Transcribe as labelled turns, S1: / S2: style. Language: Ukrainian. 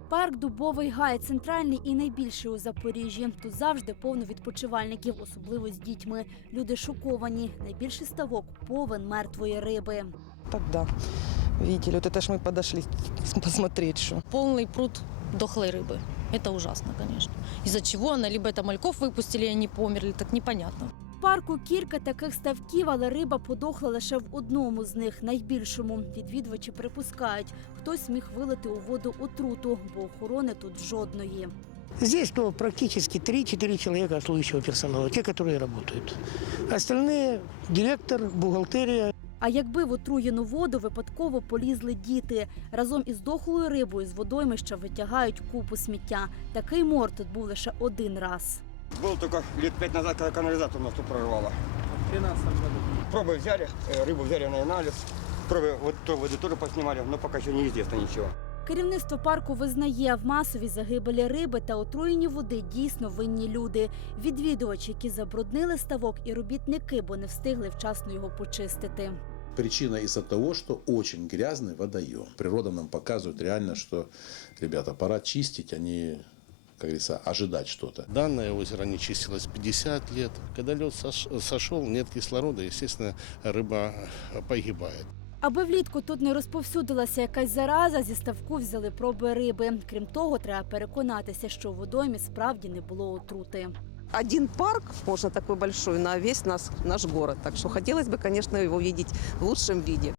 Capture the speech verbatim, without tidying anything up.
S1: Парк Дубовий Гай – центральний і найбільший у Запоріжжі. Тут завжди повно відпочивальників, особливо з дітьми. Люди шоковані. Найбільший ставок – повен мертвої риби.
S2: Тогда, видели, вот это ж мы подошли посмотреть, что.
S3: Полный пруд дохлой рыбы. Это ужасно, конечно. Из-за чего она, либо это мальков выпустили, и они померли, так непонятно.
S1: В парку кілька таких ставків, але риба подохла лише в одному з них – найбільшому. Відвідувачі припускають, хтось міг вилити у воду отруту, бо охорони тут жодної.
S4: Здесь ну, практически три-четыре человека обслуживающего персонала, те, которые работают. Остальные – директор, бухгалтерия.
S1: А якби в отруєну воду випадково полізли діти. Разом із дохлою рибою з водоймища витягають купу сміття. Такий мор тут був лише один раз.
S5: Был только лет пять назад, когда канализатор у нас тут прорвало. В тринадцатом году. Пробы взяли, э, рыбу взяли на анализ. Пробы вот той воды тоже поснимали, но пока еще неизвестно ничего.
S1: Керівництво парку визнає, в масовій загибелі риби та отруєнні води дійсно винні люди. Відвідувачі, які забруднили ставок, і робітники, бо не встигли вчасно його почистити.
S6: Причина из-за того, что очень грязный водоем. Природа нам показывает реально, что, ребята, пора чистить, а не, как говорится, ожидать что-то.
S7: Данное озеро не чистилось пятьдесят лет. Когда лед сошел, нет кислорода, естественно, рыба погибает.
S1: Аби влітку тут не розповсюдилася якась зараза, зі ставку взяли проби риби. Крім того, треба переконатися, що у водоймі справді не було отрути.
S2: Один парк, можно такой большой, на весь наш, наш город. Так что хотелось бы, конечно, его видеть в лучшем виде.